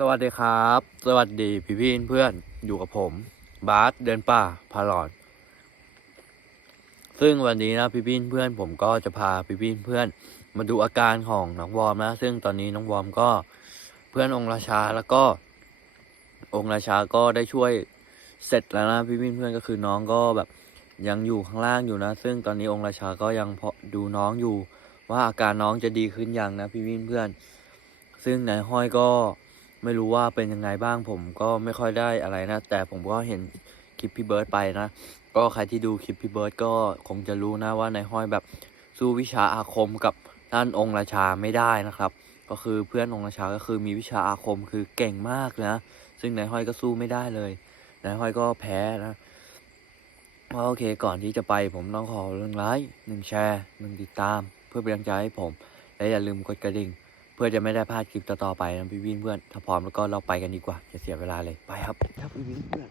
สวัสดีครับ สวัสดีพี่พี่เพื่อนอยู่กับผม บาสเดินป่าพาหลอน ซึ่งวันนี้นะพี่พี่เพื่อนผมก็จะพาพี่พี่เพื่อน มาดูอาการของน้องวอมนะ ซึ่งตอนนี้น้องวอมก็เพื่อนองค์ราชาแล้วก็ องค์ราชาก็ได้ช่วยเสร็จแล้วนะพี่พี่เพื่อนก็คือน้องก็แบบยังอยู่ข้างล่างอยู่นะ ซึ่งตอนนี้องค์ราชาก็ยังพอดูน้องอยู่ ว่าอาการน้องจะดีขึ้นยังนะพี่พี่เพื่อน ซึ่งนายห้อยก็ ไม่รู้ว่าเป็นยังไงบ้างผมก็ไม่ค่อยได้อะไรนะ แต่ผมก็เห็นคลิปพี่เบิร์ดไปนะ ก็ใครที่ดูคลิปพี่เบิร์ดก็คงจะรู้นะว่าในห้อยแบบสู้วิชาอาคมกับท่านองค์ราชาไม่ได้นะครับ ก็คือเพื่อนองค์ราชาก็คือมีวิชาอาคมคือเก่งมากนะ ซึ่งนายห้อยก็สู้ไม่ได้เลยนายห้อยก็แพ้นะโอเคก่อนที่จะไปผมต้องขอเรื่องไลค์หนึ่งแชร์หนึ่งติดตาม เพื่อเป็นกำลังใจให้ผม และอย่าลืมกดกระดิ่ง พื่อจะไม่ได้พลาดคลิปต่อๆไปนะพี่วินเพื่อนถ้าพร้อมแล้วก็เราไปกันดีกว่าจะเสียเวลาเลยไปครับครับพี่วินเพื่อน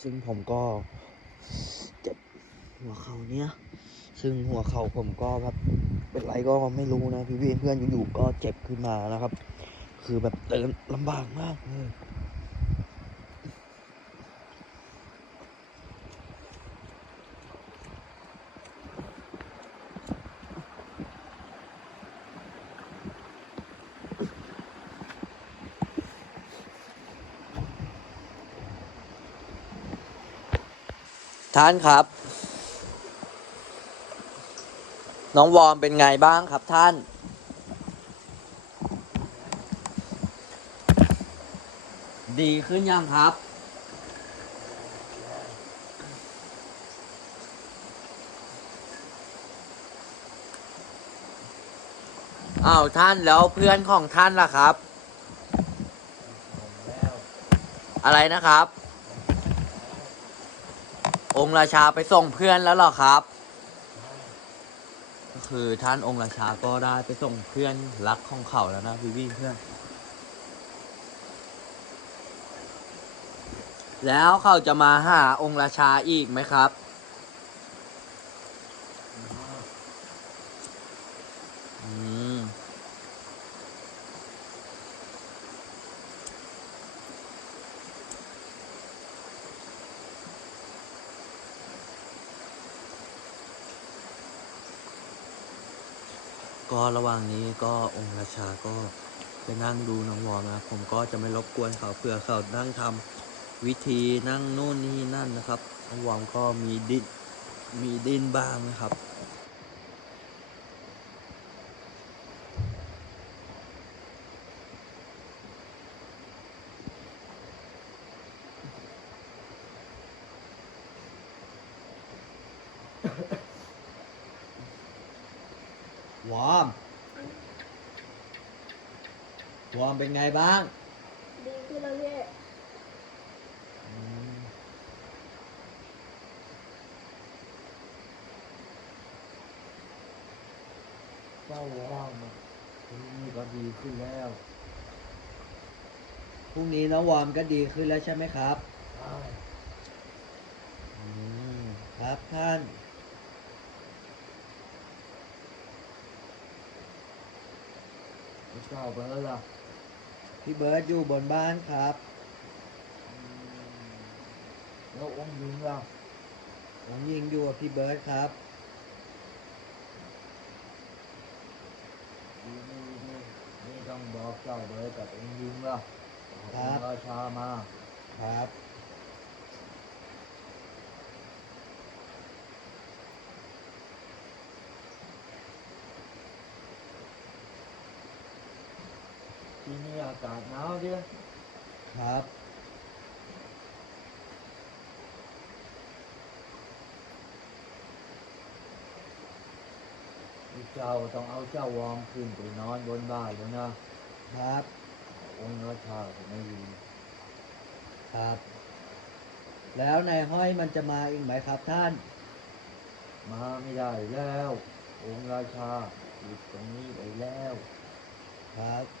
ซึ่งผมก็เจ็บหัวเข่าเนี้ยซึ่งหัวเข่าผมก็แบบเป็นไรก็ไม่รู้นะพี่วินเพื่อนอยู่ๆก็เจ็บขึ้นมานะครับ คือแบบเดินลำบากมากเลย ท่านครับ น้องวอร์มเป็นไงบ้างครับท่าน ดีขึ้นยังครับ อ้าวท่านแล้วเพื่อนของท่านล่ะครับ อะไรนะครับ องค์ราชาไปส่งเพื่อนแล้วหรอครับ ก็คือท่านองค์ราชาก็ได้ไปส่งเพื่อนรักของเขาแล้วนะพี่วี่เพื่อน แล้วเขาจะมาหาองค์ราชาอีกไหมครับอืม ก็ระหว่างนี้ก็องค์ราชาก็ไปนั่งดูน้องวอมนะผมก็จะไม่รบกวนเขาเผื่อเขานั่งทำวิธีนั่งนู่นนี่นั่นนะครับน้องวอมก็มีดินมีดินบ้างนะครับ วอร์มวอร์มเป็นไงบ้าง ดีขึ้นแล้วพี่เจ้าว่างนะทีนี้ก็ดีขึ้นแล้วพรุ่งนี้น้องวอร์มก็ดีขึ้นแล้วใช่ไหมครับ ใช่ครับท่าน แล้ว เจ้าเบิร์ดล่ะพี่เบิร์ดอยู่บนบ้านครับอืมแล้วองค์หญิงล่ะผมยิงอยู่กับพี่เบิร์ดครับดีนี่นี่นี่ต้องบอกเจ้าเบิร์ดกับองค์หญิงล่ะครับองค์ราชามา ครับ ที่นี่อากาศหนาวเดียวครับเจ้าต้องเอาเจ้าวอร์มขึ้นไปนอนบนบ้านแล้วนะ ครับองค์ราชาจะไม่อยู่ครับ แล้วนายห้อยมันจะมาอีกไหมครับท่าน มาไม่ได้แล้ว องค์ราชาอยู่ตรงนี้ไปแล้ว ครับ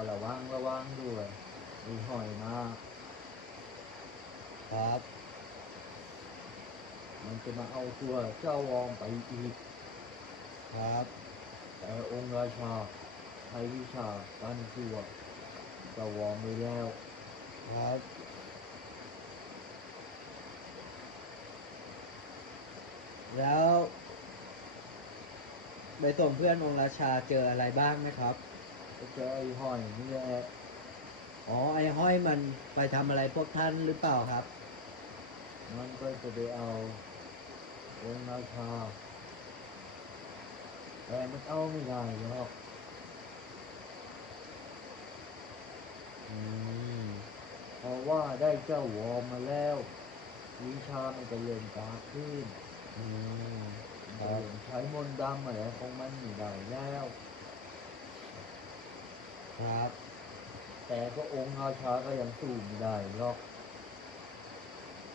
ก็ระวังระวังด้วยมีหอยมาครับ มันจะมาเอาตัวเจ้าวองไปอีก ครับ แต่องค์ราชาใช้วิชาการตัวเจ้าวอมไปแล้ว ครับ แล้วไปส่งเพื่อนองค์ราชาเจออะไรบ้างไหมครับ ก็เจอไอ้ห้อยนี่แหละอ๋อ ไอ้ห้อยมันไปทำอะไรพวกท่านหรือเปล่าครับ มันก็จะไปเอาองค์ราชาแต่มันเอาไม่ได้หรอกอืมเพราะว่าได้เจ้าวอมมาแล้ว วิชามันจะเริ่มกาขึ้นอืมแต่ใช้มนต์ดำอะไรของมันไม่ได้แล้ว ครับ แต่ก็องค์ราชาก็ยังสู้ไม่ได้หรอก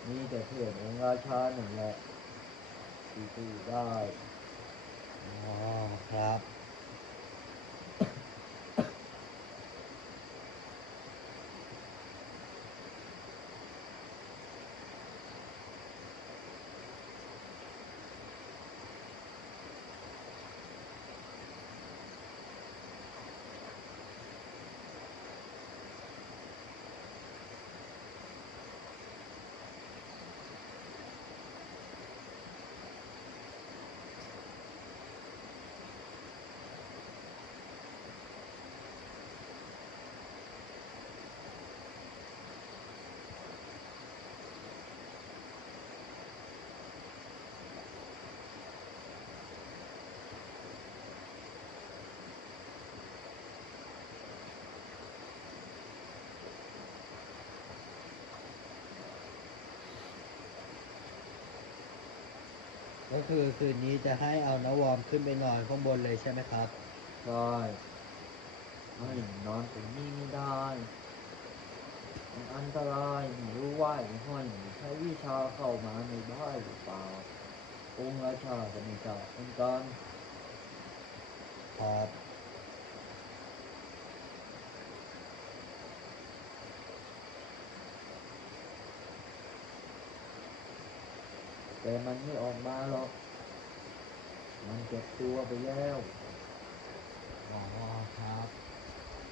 มีแต่เพื่อนองค์ราชาหนึ่งแหละที่สู้ได้อ๋อครับ ก็คือคืนนี้จะให้เอานวอร์มขึ้นไปนอนข้างบนเลยใช่ไหมครับ ได้ไม่นอนตรงนี้ไม่ได้มันอันตรายไม่รู้ว่าไอ้ห้อยใช้วิชาเข้ามาในบ้านหรือเปล่า องค์ราชาจะไม่จับเหมือนกันครับ แต่มันไม่ออกมาหรอก มันเก็บตัวไปแล้วอ๋อครับ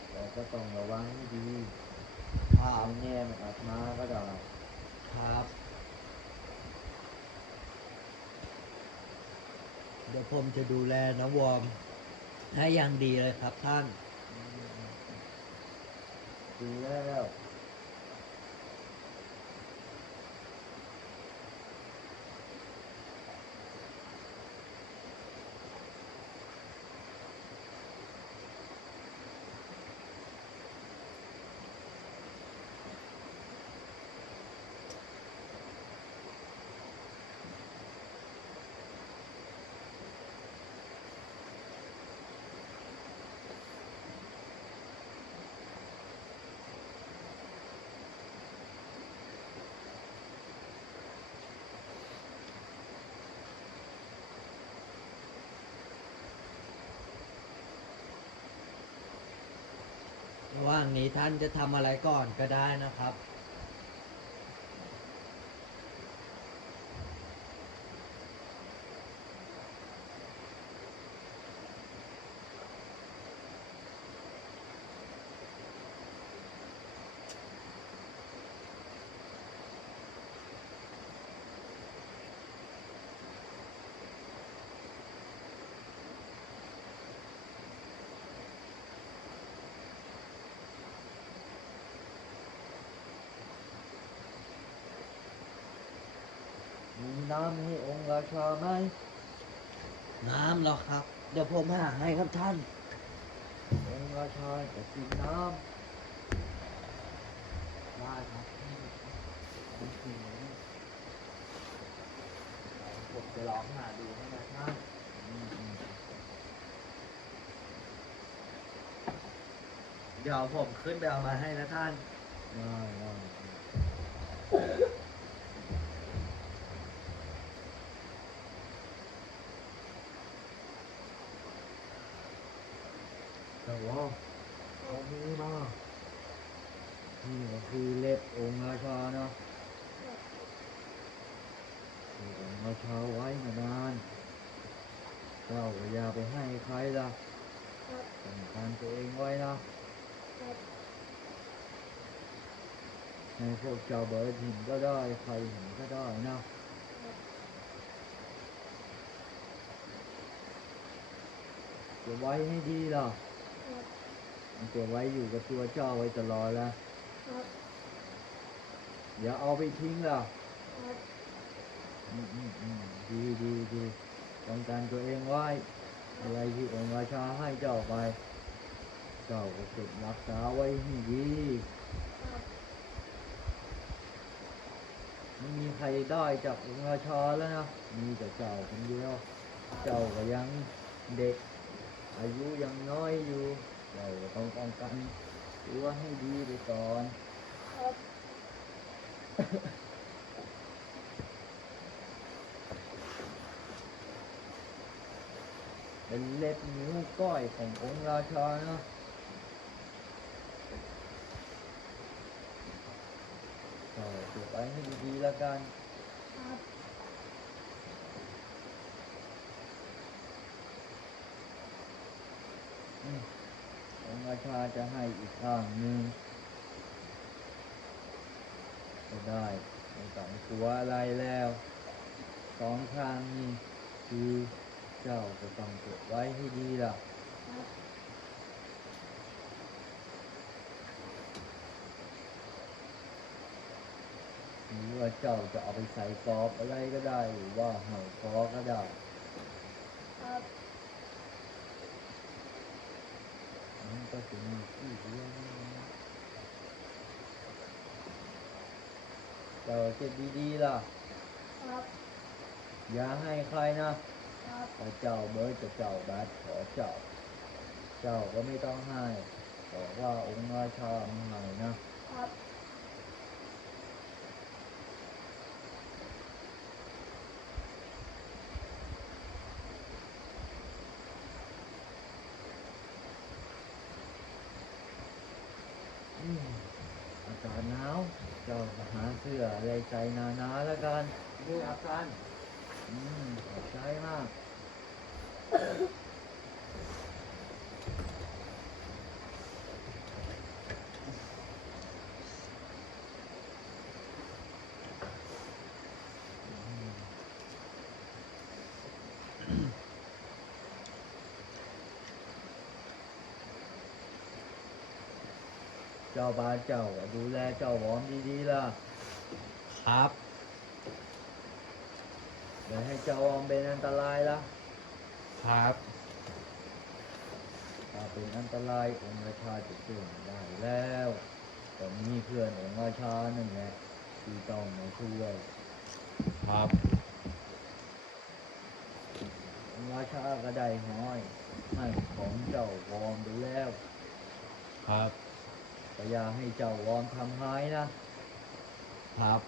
แต่ก็ต้องระวังให้ดีครัเอาบแง่มันอัดมาก็ได้ครับ เดี๋ยวผมจะดูแลน้องวอร์มให้อย่างดีเลยครับท่าน ดีแล้ว ระหว่างนี้ท่านจะทำอะไรก่อนก็ได้นะครับ มี น้ำให้องค์ราชาไหมน้ำเหรอครับ เดี๋ยวผมหาให้ครับท่าน องค์ราชาจะกินน้ได้ครับำมันกินไหมผมจะลองหาดูให้นะท่านอืมอืมเดี๋ยวผมขึ้นไปเอามาให้นะท่านได้ได้แต่ว่า เอามือมานี่ก็คือเล็บองค์ราชาเนาะองค์ราชาไว้มานานเจ้าก็อย่าไปให้ใครละป้องกันตัวเองไว้นะในพวกเจ้าเบิร์ดห็นก็ได้ใครห็นก็ได้นะเก็บไว้ให้ดีล่ะ มันเก็บไว้อยู่กับตัวเจ้าไว้ตลอดละอย่าเอาไปทิ้งล่ะอืมอืมอืมดีดีดีป้องกันตัวเองไว้ อะไรที่องค์ราชาให้เจ้าไป เจ้าก็เก็บรักษาไว้ให้ดีไม่มีใครได้จากองค์ราชาแล้วนะมีแต่เจ้าคนเดียว เจ้าก็ยังเด็ก อายุยังน้อยอยู่ เจ้าต้องป้องกันตัวให้ดีไปก่อนเป็นเล็บนิ้วก้อยขององค์ราชานะก็เก็บไว้ให้ดีๆแล้วกันอื องค์ราชาจะให้อีกข้างหนึ่งก็ได้ไม่ต้องกลัวอะไรแล้วสองข้างนี้คือเจ้าก็ต้องเก็บไว้ให้ดีล่ะหรือว่าเจ้าจะเอาไปใส่กรอบอะไรก็ได้หรือว่าห่าคอก็ได้มัน ก็จะมีที่เดียวนี่นะเจ้าเก็บดีๆล่ะอย่าให้ใครนะถ้าเจ้าเบิร์ดจะเจ้าบัดขอเจ้า เจ้าก็ไม่ต้องให้บอกว่าองค์ราชาไม่ให้นะอืมอากาศหนาว เจ้าก็หาเใส่หนาๆแล้วกันดูอาการอืมขอบใจมากเจ้าบ้านเจ้าดูแลเจ้าหอมดีๆล่ะ ครับอย่าให้เจ้าหอมเป็นอันตรายละครับถ้าเป็นอันตรายองค์ราชาจะช่วยไม่ได้แล้วแต่มีเพื่อนองค์ราชานั่นแหละที่ต้องมาช่วยครับองค์ราชาก็ได้ห้อยให้ของเจ้าวอมไปแล้ว ครับแต่อย่าให้เจ้าวอมทำหายนะครับ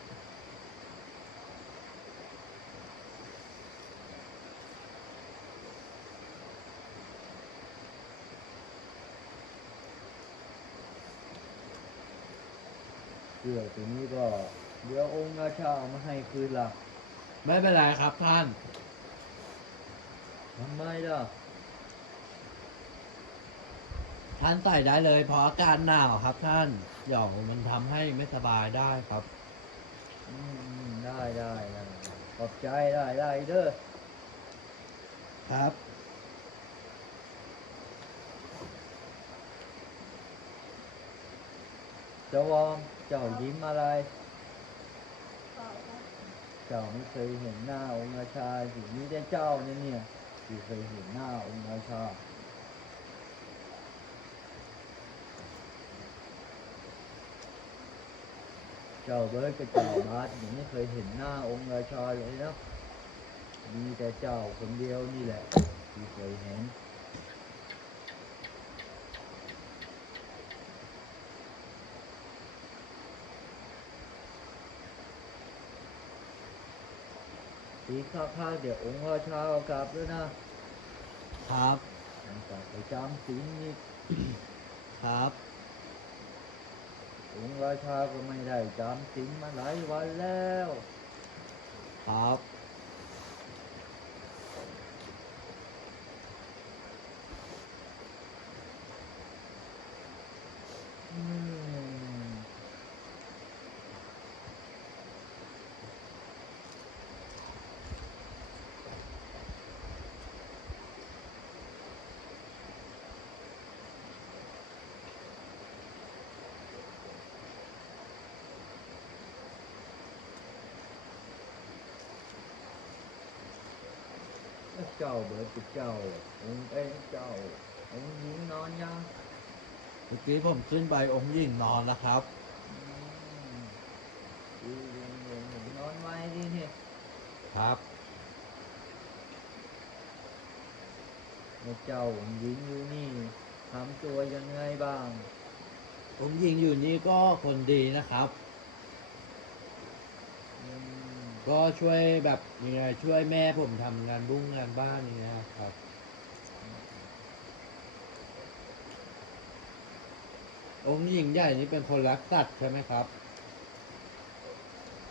เสื้อตัวนี้ก็ เดี๋ยวองค์ราชาเอามาให้คืนละไม่เป็นไรครับท่านทำไมล่ะ ท่านใส่ได้เลยเพราะอากาศหนาวครับท่านเดี๋ยวมันทำให้ไม่สบายได้ครับ อืมได้ได้ได้ขอบใจได้ได้เด้อครับ เจ้าวอม เจ้ายิ้มอะไร เจ้าไม่เคยเห็นหน้าองค์ราชาสิมีแต่เจ้าเนี่ยเนี่ยที่เคยเห็นหน้าองค์ราชาเจ้าเบิร์ดกับเจ้าบาสยังไม่เคยเห็นหน้าองค์ราชาเลยนะมีแต่เจ้าคนเดียวนี่แหละที่เคยเห็น อีกสักพักเดี๋ยวองค์ราชาเอากลับแล้วนะครับมันกลับไปจำศีลอีกครับองค์ราชาก็ไม่ได้จำศีลมาหลายวันแล้ว ครับ จ้าเบิดกับเจ้าองค์เอ็งเจ้าองค์หญิงนอนยังเมื่อกี้ผมขึ้นไปองค์หญิงนอนแล้วครับอืมดีเรียนเรียนเรียนนอนไว้ดิเนี่ยครับแล้วเจ้าองค์หญิงอยู่นี่ทำตัวยังไงบ้างองค์หญิงอยู่นี่ก็คนดีนะครับอืม ก็ช่วยแบบยังไงช่วยแม่ผมทำงานบุ้งงานบ้านอย่างเงี้ยครับ องค์หญิงใหญ่นี่เป็นคนรักสัตว์ใช่ไหมครับ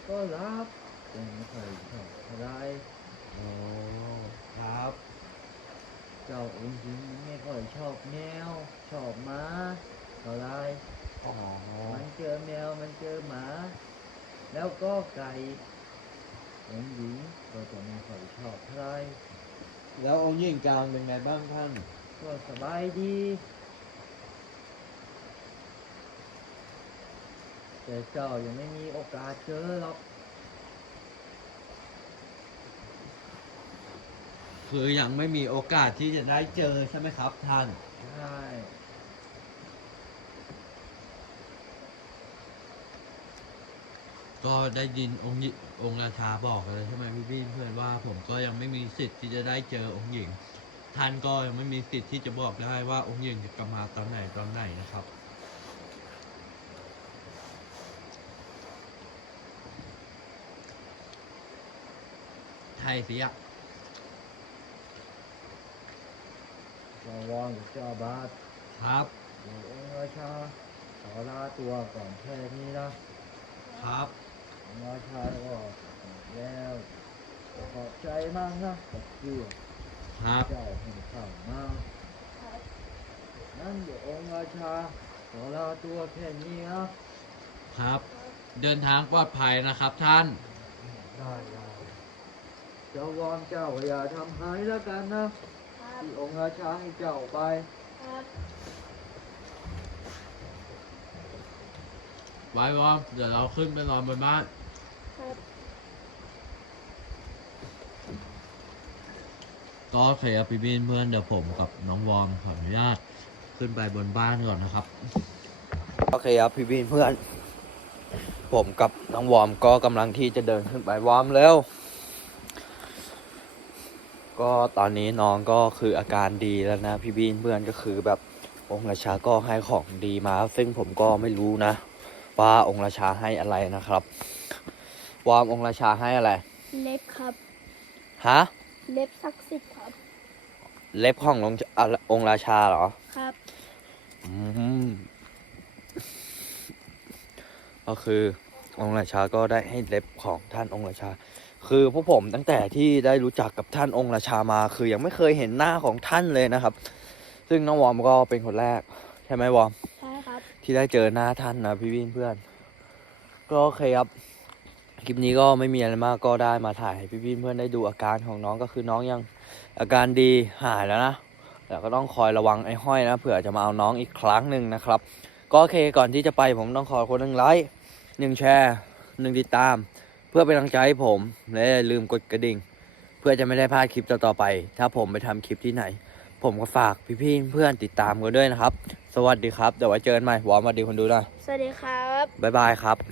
ก็รับแต่ไม่ค่อยชอบอะไรอ๋อครับ เจ้าองค์หญิงไม่ค่อยชอบแมว ชอบหมาอะไรอ๋อมันเจอแมวมันเจอหมา แล้วก็ไก่ องค์หญิงก็จะไม่ค่อยชอบใคร แล้วองค์หญิงกลางเป็นไงบ้างท่าน ก็สบายดี แต่เจ้ายังไม่มีโอกาสเจอหรอก คือยังไม่มีโอกาสที่จะได้เจอใช่ไหมครับท่าน ใช่ ก็ได้ยินองค์หญิองค์ราชาบอกเลยใช่ไหมพี่พี่เพื่อนว่าผมก็ยังไม่มีสิทธิ์ที่จะได้เจอองค์หญิง ท่านก็ยังไม่มีสิทธิ์ที่จะบอกได้ว่าองค์หญิงจะกลับมาตอนไหนตอนไหนนะครับไทยสิอะเจ้าวอนกับเจ้าบาทครับเดี๋ยวองค์ราชาขอลาตัวก่อนแค่นี้นะครับ องค์ราชาก็แล้วก็ขอบใจมากนะกับเพื่อครับเจ้าให้ข้ามานั่นเดี๋ยวองค์ราชาขอลาตัวแค่นี้นะครับ เดินทางปลอดภัยนะครับท่านได้ได้เจ้าวอนเจ้าอย่าทำหายแล้วกันนะครับที่องค์ราชาให้เจ้าไปครับไว้วอมเดี๋ยวเราขึ้นไปนอนบนบ้านครับ ก็โอเคครับพี่บินเพื่อนเดี๋ยวผมกับน้องวอมขออนุญาตขึ้นไปบนบ้านก่อนนะครับ โอเคครับพี่บินเพื่อน ผมกับน้องวอร์มก็กำลังที่จะเดินขึ้นไปวอร์มเร็วก็ตอนนี้น้องก็คืออาการดีแล้วนะพี่บินเพื่อนก็คือแบบองค์ราชาก็ให้ของดีมา ซึ่งผมก็ไม่รู้นะว่าองค์ราชาให้อะไรนะครับ วอร์มองค์ราชาให้อะไร เล็บครับฮะเล็บศักดิ์สิทธิ์ครับเล็บขององค์อะองค์ราชาเหรอครับอืมก็คือองค์ราชาก็ได้ให้เล็บของท่านองค์ราชา คือพวกผมตั้งแต่ที่ได้รู้จักกับท่านองค์ราชามา คือยังไม่เคยเห็นหน้าของท่านเลยนะครับ ซึ่งน้องวอร์มก็เป็นคนแรก ใช่ไหมวอร์มใช่ครับที่ได้เจอหน้าท่านนะพี่วินเพื่อน ก็โอเคครับ คลิปนี้ก็ไม่มีอะไรมากก็ได้มาถ่ายให้พี่วินเพื่อนได้ดูอาการของน้องก็คือน้องยังอาการดีหายแล้วนะแต่ก็ต้องคอยระวังไอ้ห้อยนะเผื่อจะมาเอาน้องอีกครั้งหนึ่งนะครับ ก็โอเคก่อนที่จะไปผมต้องขอคนหนึ่งไลค์หนึ่งแชร์หนึ่งติดตาม เพื่อเป็นกำลังใจให้ผมและอย่าลืมกดกระดิ่ง เพื่อจะไม่ได้พลาดคลิปต่อๆไป ถ้าผมไปทำคลิปที่ไหน ผมก็ฝากพี่ๆเพื่อนติดตามกันด้วยนะครับ สวัสดีครับเดี๋ยวไว้เจอกันใหม่หวังสวัสดีคนดูนะสวัสดีครับบ๊ายบายครับ